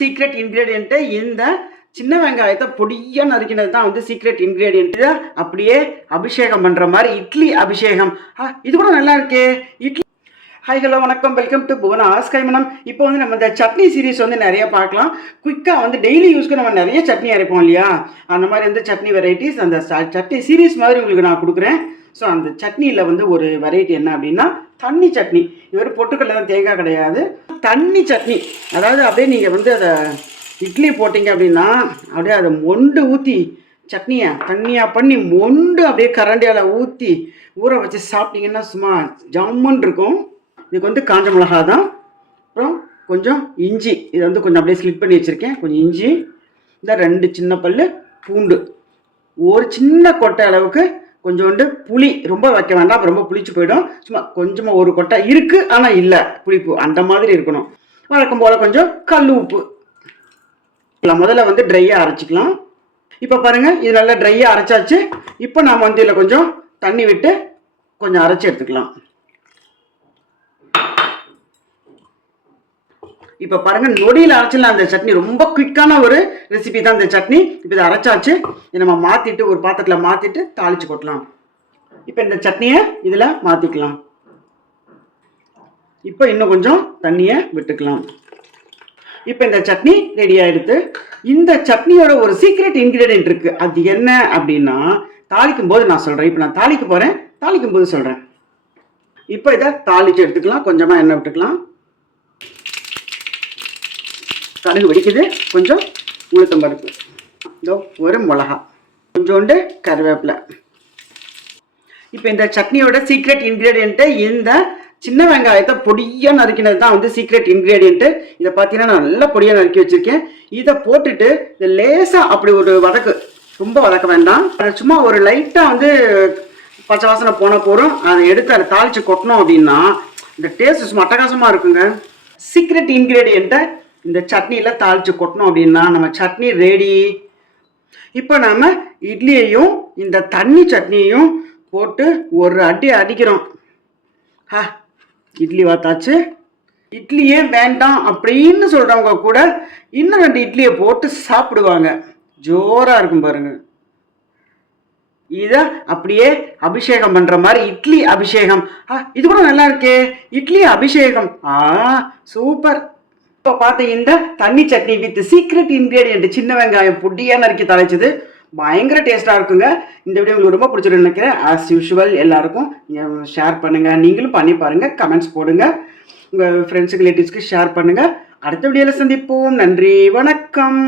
Secret ingredient இந்த சின்ன வெங்காயத்தை பொடியாக நறுக்கினது தான் வந்து சீக்ரெட் இன்க்ரீடியண்ட்டு அப்படியே அபிஷேகம் பண்ணுற மாதிரி இட்லி அபிஷேகம். இது கூட நல்லா இருக்கே. இட்லி ஹாய் ஹலோ வணக்கம். வெல்கம் டு புவனா ஆஸ்காய் மனம் இப்போ வந்து நம்ம இந்த சட்னி சீரிஸ் வந்து நிறைய பார்க்கலாம். குயிக்காக வந்து டெய்லி யூஸ்க்கு நம்ம நிறைய சட்னி அரைப்போம் இல்லையா? அந்த மாதிரி வந்து சட்னி வெரைட்டிஸ் அந்த சட்னி சீரிஸ் மாதிரி உங்களுக்கு நான் கொடுக்குறேன். ஸோ அந்த சட்னியில் வந்து ஒரு வெரைட்டி என்ன அப்படின்னா தண்ணி சட்னி. இது ஒரு பொட்டுக்கடலை தான் தேங்காய் கிடையாது. தண்ணி சட்னி. அதாவது அப்படியே நீங்கள் வந்து அதை இட்லி போட்டிங்க அப்படின்னா அப்படியே அதை மொண்டு ஊற்றி சட்னியை தண்ணியாக பண்ணி மொண்டு அப்படியே கரண்டியால் ஊற்றி ஊற வச்சு சாப்பிட்டிங்கன்னா சும்மா ஜம்முன் இருக்கும். இதுக்கு வந்து காஞ்ச மிளகா தான். அப்புறம் கொஞ்சம் இஞ்சி. இதை வந்து கொஞ்சம் அப்படியே ஸ்லிப் பண்ணி வச்சுருக்கேன். கொஞ்சம் இஞ்சி இந்த ரெண்டு சின்ன பல் பூண்டு. ஒரு சின்ன கொட்டை அளவுக்கு கொஞ்சோண்டு புளி ரொம்ப வைக்க வேண்டாம் ரொம்ப புளிச்சு போயிடும். சும்மா கொஞ்சமாக ஒரு கொட்டை இருக்குது ஆனால் இல்லை புளிப்பு அந்த மாதிரி இருக்கணும். வழக்கம் போல் கொஞ்சம் கல் உப்பு. இல்லை முதல்ல வந்து ட்ரையாக அரைச்சிக்கலாம். இப்போ பாருங்கள் இது நல்லா ட்ரையாக அரைச்சாச்சு. இப்போ நாம் வந்து இதில் கொஞ்சம் தண்ணி விட்டு கொஞ்சம் அரைச்சி எடுத்துக்கலாம். இப்போ பாருங்க நொடியில் அரைச்சிடலாம் அந்த சட்னி ரொம்ப குயிக்கான ஒரு ரெசிபி தான் இந்த சட்னி. இப்போ இதை அரைச்சாச்சு. இதை நம்ம மாற்றிட்டு ஒரு பாத்திரத்தில் மாற்றிட்டு தாளிச்சு கொட்டலாம். இப்போ இந்த சட்னியை இதில் மாற்றிக்கலாம் இப்போ இன்னும் கொஞ்சம் தண்ணியை விட்டுக்கலாம். இப்போ இந்த சட்னி ரெடி ஆகிடுது இந்த சட்னியோட ஒரு சீக்ரெட் இன்க்ரீடியன்ட் இருக்குது அது என்ன அப்படின்னா தாளிக்கும் போது நான் சொல்கிறேன் இப்போ நான் தாளிக்க போகிறேன் தாளிக்கும் போது சொல்கிறேன் இப்போ இதை தாளிச்சு எடுத்துக்கலாம். கொஞ்சமாக எண்ணெய் விட்டுக்கலாம். கடுகு வெடிக்குது. கொஞ்சம் உளுத்தம் பருப்பு. இதோ ஒரு மிளகா. கொஞ்சோண்டு கருவேப்பிலை. இப்போ இந்த சட்னியோட சீக்ரெட் இன்க்ரீடியண்ட்டு இந்த சின்ன வெங்காயத்தை பொடியாக நறுக்கினது தான் வந்து சீக்ரெட் இன்க்ரீடியண்ட்டு இதை பார்த்தீங்கன்னா நான் நல்லா பொடியாக நறுக்கி வச்சுருக்கேன். இதை போட்டுட்டு இந்த லேசாக அப்படி ஒரு வதக்கு. ரொம்ப வதக்க வேண்டாம். அதை சும்மா ஒரு லைட்டாக வந்து பச்சை வாசனை போன போகிறோம் அதை எடுத்து அதை தாளித்து கொட்டணும் அப்படின்னா இந்த டேஸ்ட் சும்மா அட்டகாசமாக இருக்குங்க. சீக்ரெட் இன்க்ரீடியண்ட்டை இந்த சட்னியில் தாளித்து கொட்டணும் அப்படின்னா நம்ம சட்னி ரெடி இப்போ நாம் இட்லியையும் இந்த தண்ணி சட்னியையும் போட்டு ஒரு அடி அடிக்கிறோம். ஹா இட்லி வாத்தாச்சு இட்லியே வேண்டாம் அப்படின்னு சொல்கிறவங்க கூட இன்னும் ரெண்டு இட்லியை போட்டு சாப்பிடுவாங்க. ஜோராக இருக்கும் பாருங்க. இதை அப்படியே அபிஷேகம் பண்ணுற மாதிரி இட்லி அபிஷேகம். ஆ இது கூட நல்லா இருக்கே. இட்லி அபிஷேகம். ஆ சூப்பர். இப்போ பார்த்தீங்கன்னா தண்ணி சட்னி வித் சீக்ரெட் இன்க்ரீடியன்ட் சின்ன வெங்காயம் பொடியாக நறுக்கி தலைச்சது பயங்கர டேஸ்ட்டாக இருக்குங்க. இந்த வீடியோ உங்களுக்கு ரொம்ப பிடிச்சிருன்னு நினைக்கிறேன். ஆஸ் யூஷுவல் எல்லாருக்கும் ஷேர் பண்ணுங்கள் நீங்களும் பண்ணி பாருங்கள் கமெண்ட்ஸ் போடுங்க. உங்கள் ஃப்ரெண்ட்ஸுக்கு ரிலேட்டிவ்ஸ்க்கு ஷேர் பண்ணுங்கள் அடுத்த வீடியோவில் சந்திப்போம். நன்றி. வணக்கம்.